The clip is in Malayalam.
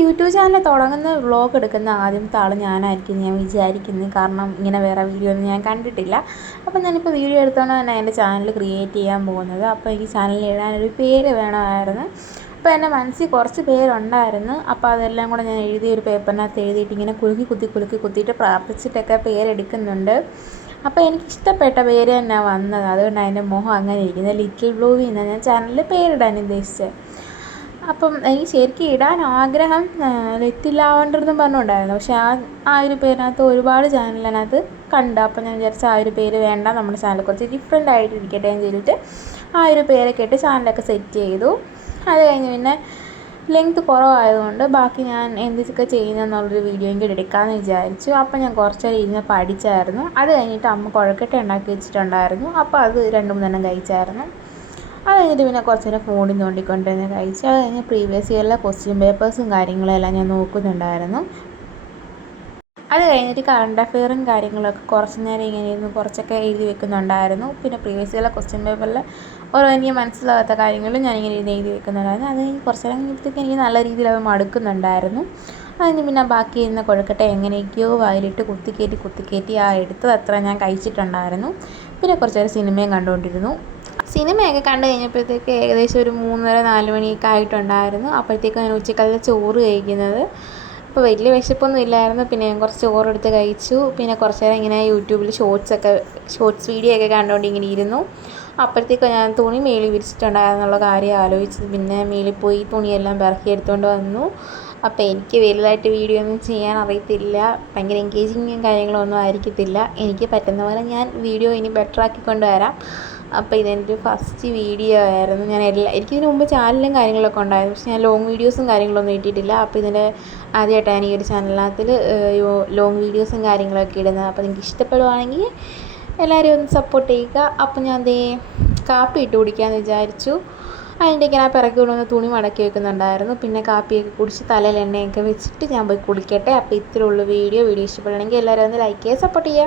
യൂട്യൂബ് ചാനൽ തുടങ്ങുന്ന വ്ളോഗ് എടുക്കുന്ന ആദ്യത്തെ ആൾ ഞാനായിരിക്കും ഞാൻ വിചാരിക്കുന്നത്. കാരണം ഇങ്ങനെ വേറെ വീഡിയോ ഒന്നും ഞാൻ കണ്ടിട്ടില്ല. അപ്പോൾ ഞാനിപ്പോൾ വീഡിയോ എടുത്തോണ്ട് തന്നെ എൻ്റെ ചാനൽ ക്രിയേറ്റ് ചെയ്യാൻ പോകുന്നത്. അപ്പോൾ എനിക്ക് ചാനലിൽ ഇടാനൊരു പേര് വേണമായിരുന്നു. അപ്പോൾ എൻ്റെ മനസ്സിൽ കുറച്ച് പേരുണ്ടായിരുന്നു. അപ്പോൾ അതെല്ലാം കൂടെ ഞാൻ ഒരു പേപ്പറിനകത്ത് എഴുതിയിട്ട് ഇങ്ങനെ കുത്തിയിട്ട് പ്രാർത്ഥിച്ചിട്ടൊക്കെ പേരെടുക്കുന്നുണ്ട്. അപ്പോൾ എനിക്കിഷ്ടപ്പെട്ട പേര് തന്നെ വന്നത്. അതുകൊണ്ടാണ് എൻ്റെ മുഖം അങ്ങനെ ഇരിക്കുന്നത്. ലിറ്റിൽ ബ്ലൂവി എന്നാണ് ഞാൻ ചാനലിൽ പേരിടാൻ ഉദ്ദേശിച്ചത്. അപ്പം എനിക്ക് ശരിക്കും ഇടാൻ ആഗ്രഹം ലിറ്റിൽ ലാവണ്ടർ എന്നും പറഞ്ഞുകൊണ്ടായിരുന്നു. പക്ഷേ ആ ഒരു പേരിനകത്ത് ഒരുപാട് ചാനലിനകത്ത് കണ്ടു. അപ്പോൾ ഞാൻ വിചാരിച്ചു ആ ഒരു പേര് വേണ്ട, നമ്മുടെ ചാനൽ കുറച്ച് ഡിഫറെൻ്റ് ആയിട്ട് ഇരിക്കട്ടെ എന്ന് ചെയ്തിട്ട് ആ ഒരു പേരൊക്കെ ഇട്ട് ചാനലൊക്കെ സെറ്റ് ചെയ്തു. അത് കഴിഞ്ഞ് പിന്നെ ലെങ്ത് കുറവായതുകൊണ്ട് ബാക്കി ഞാൻ എന്തൊക്കെ ചെയ്യുന്നതെന്നുള്ളൊരു വീഡിയോ എങ്കിലും എടുക്കാമെന്ന് വിചാരിച്ചു. അപ്പോൾ ഞാൻ കുറച്ച് നേരം ഇരുന്ന് പഠിച്ചായിരുന്നു. അത് കഴിഞ്ഞിട്ട് അമ്മ കുഴക്കട്ട ഉണ്ടാക്കി വെച്ചിട്ടുണ്ടായിരുന്നു. അപ്പോൾ അത് 2-3 കഴിച്ചായിരുന്നു. അത് കഴിഞ്ഞിട്ട് പിന്നെ കുറച്ച് നേരം ഫോണിൽ നോണ്ടിക്കൊണ്ടിരുന്ന് കഴിച്ചു. അത് കഴിഞ്ഞ് പ്രീവിയസ് ഇയറിലെ ക്വസ്റ്റ്യൻ പേപ്പേഴ്സും കാര്യങ്ങളെല്ലാം ഞാൻ നോക്കുന്നുണ്ടായിരുന്നു. അത് കഴിഞ്ഞിട്ട് കറണ്ട് അഫെയറും കാര്യങ്ങളൊക്കെ കുറച്ച് നേരം ഇങ്ങനെ ഇരുന്ന് കുറച്ചൊക്കെ എഴുതി വെക്കുന്നുണ്ടായിരുന്നു. പിന്നെ പ്രീവിയസ് ഇയറിലെ ക്വസ്റ്റ്യൻ പേപ്പറിൽ ഓരോ എനിക്ക് മനസ്സിലാകാത്ത കാര്യങ്ങൾ ഞാനിങ്ങനെ ഇരുന്ന് എഴുതി വെക്കുന്നുണ്ടായിരുന്നു. അത് കഴിഞ്ഞ് കുറച്ച് നേരം കഴിഞ്ഞപ്പോഴത്തേക്ക് എനിക്ക് നല്ല രീതിയിൽ അത് മടുക്കുന്നുണ്ടായിരുന്നു. അതിന് പിന്നെ ബാക്കി ഇരുന്ന കൊഴുക്കട്ട എങ്ങനെയൊക്കെയോ വായിലിട്ട് കുത്തിക്കയറ്റി ആ എടുത്തത് അത്ര ഞാൻ കഴിച്ചിട്ടുണ്ടായിരുന്നു. പിന്നെ കുറച്ച് നേരം സിനിമയും കണ്ടുകൊണ്ടിരുന്നു. സിനിമയൊക്കെ കണ്ടു കഴിഞ്ഞപ്പോഴത്തേക്ക് ഏകദേശം ഒരു 3:30-4 മണിയൊക്കെ ആയിട്ടുണ്ടായിരുന്നു. അപ്പോഴത്തേക്കും ഞാൻ ഉച്ചക്കല്ല ചോറ് കഴിക്കുന്നത്. അപ്പോൾ വലിയ വിശപ്പൊന്നും ഇല്ലായിരുന്നു. പിന്നെ ഞാൻ കുറച്ച് ചോറെടുത്ത് കഴിച്ചു. പിന്നെ കുറച്ച് നേരം ഇങ്ങനെ യൂട്യൂബിൽ ഷോർട്സ് വീഡിയോ ഒക്കെ കണ്ടുകൊണ്ട് ഇങ്ങനെ ഇരുന്നു. അപ്പോഴത്തേക്കും ഞാൻ തുണി മേളിൽ വിരിച്ചിട്ടുണ്ടായിരുന്നുള്ള കാര്യം ആലോചിച്ച് പിന്നെ മേളിൽ പോയി തുണിയെല്ലാം പെറുക്കി എടുത്തുകൊണ്ട് വന്നു. അപ്പോൾ എനിക്ക് വലുതായിട്ട് വീഡിയോ ഒന്നും ചെയ്യാൻ അറിയത്തില്ല. ഭയങ്കര എൻഗേജിങ്ങും കാര്യങ്ങളൊന്നും ആയിരിക്കത്തില്ല. എനിക്ക് പറ്റുന്ന പോലെ ഞാൻ വീഡിയോ ഇനി ബെറ്റർ ആക്കിക്കൊണ്ട് വരാം. അപ്പോൾ ഇതെൻ്റെ ഫസ്റ്റ് വീഡിയോ ആയിരുന്നു. എനിക്കിതിന് മുമ്പ് ചാനലും കാര്യങ്ങളൊക്കെ ഉണ്ടായിരുന്നു. പക്ഷേ ഞാൻ ലോങ് വീഡിയോസും കാര്യങ്ങളൊന്നും ഇട്ടിട്ടില്ല. അപ്പോൾ ഇതിൻ്റെ ആദ്യമായിട്ടാണ് ഈ ഒരു ചാനലിനകത്തിൽ ലോങ് വീഡിയോസും കാര്യങ്ങളൊക്കെ ഇടുന്നത്. അപ്പോൾ നിങ്ങൾക്ക് ഇഷ്ടപ്പെടുവാണെങ്കിൽ എല്ലാവരും ഒന്ന് സപ്പോർട്ട് ചെയ്യുക. അപ്പോൾ ഞാൻ കാപ്പി ഇട്ട് കുടിക്കാമെന്ന് വിചാരിച്ചു. അതിൻ്റെയൊക്കെ ഞാൻ പിറക്കി കൊണ്ടുവന്ന് തുണി മടക്കി വെക്കുന്നുണ്ടായിരുന്നു. പിന്നെ കാപ്പിയൊക്കെ കുടിച്ച് തലയിൽ എണ്ണയൊക്കെ വെച്ചിട്ട് ഞാൻ പോയി കുളിക്കട്ടെ. അപ്പോൾ ഇത്രയുള്ള വീഡിയോ ഇഷ്ടപ്പെടുകയാണെങ്കിൽ എല്ലാവരും ഒന്ന് ലൈക്ക് ചെയ്യുക, സപ്പോർട്ട് ചെയ്യുക.